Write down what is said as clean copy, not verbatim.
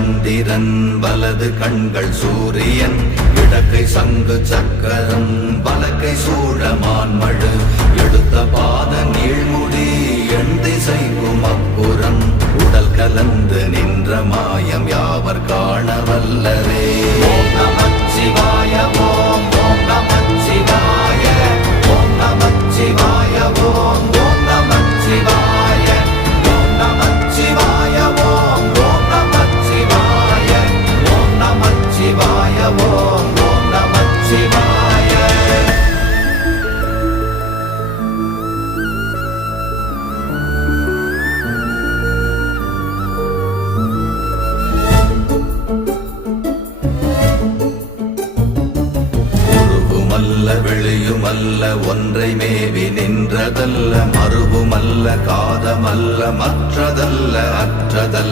சந்திரன் வலது கண்கள் சூரியன் இடக்கை சங்கு சக்கரம் வலக்கை சூழமான்மழு எடுத்த பாத நீழ்முடி எண் திசைக்கும் அப்புறம் உடல் கலந்து நின்ற மாயம் யாவர் காண வல்லரே. ஓம் நமச்சிவாய ஓம் ஓம் நமச்சிவாய ஓம் நமச்சிவாய ஓம் ஓம் நமச்சிவாய ஓம் நமச்சிவாய ஓம் ஓம் நமச்சிவாய ஓம் நமச்சிவாய ஓம் ஓம் நமச்சிவாய. வெளியுமல்ல ஒன்றை மேவி நின்றதல்ல மறுவுமல்ல காதமல்ல மற்றதல்ல அற்றதல்ல